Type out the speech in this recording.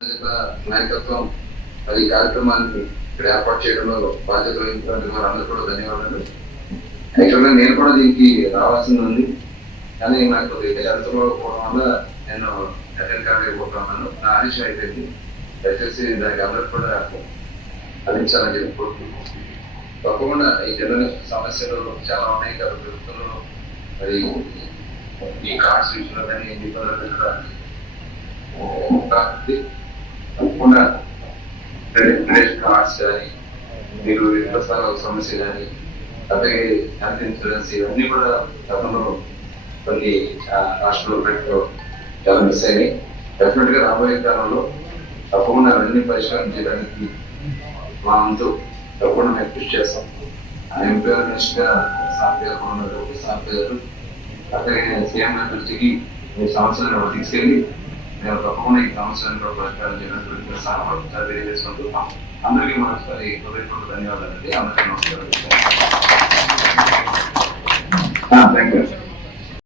నాయకత్వం అది కార్యక్రమాన్ని ఇక్కడ ఏర్పాటు చేయడంలో బాధ్యత వహించినటువంటి వారందరూ కూడా ధన్యవాదాలు. యాక్చువల్గా నేను కూడా దీనికి రావాల్సింది ఉంది, కానీ నాకు హెల్త్లో పోవడం వల్ల నేను అటెండ్ కాలేకపోతున్నాను. నా ఆదేశం అయిపోయింది. దయచేసి దానికి అందరూ కూడా అందించాలని చెప్పి కోరుకుంటున్నాను. తప్పకుండా ఈ జనరల్ సమస్యలు చాలా ఉన్నాయి కదా ప్రభుత్వంలో. మరి ఈ కార్డ్స్ విషయంలో కానీ ఇబ్బందులు కూడా తప్పకుండా కార్డ్స్ కానీ మీరు ప్రసార సమస్య కానీ అలాగే హెల్త్ ఇన్సూరెన్స్ ఇవన్నీ కూడా గతంలో కొన్ని రాష్ట్రంలో పెట్టడం చాలా మిస్ అయినాయి. డెఫినెట్ గా రాబోయే కాలంలో తప్పకుండా అవన్నీ పరిష్కారం చేయడానికి మా వంతు తప్పకుండా మేము కృషి చేస్తాం. ఎంపీఆర్ఎస్ గా సాఫ్ట్వేర్ అలాగే సీఎం గారి దృష్టికి ఈ సమస్యలను తీసుకెళ్ళి మేము తప్పకుండా ఈ సమస్యలను కూడా పరిష్కారం చేయడానికి సహాయపడుతుంటారు తెలియజేసుకుంటున్నాం. అందరికీ మరోసారి హృదయపూర్వక ధన్యవాదాలండి. అందరికీ నమస్కారం. Thank you.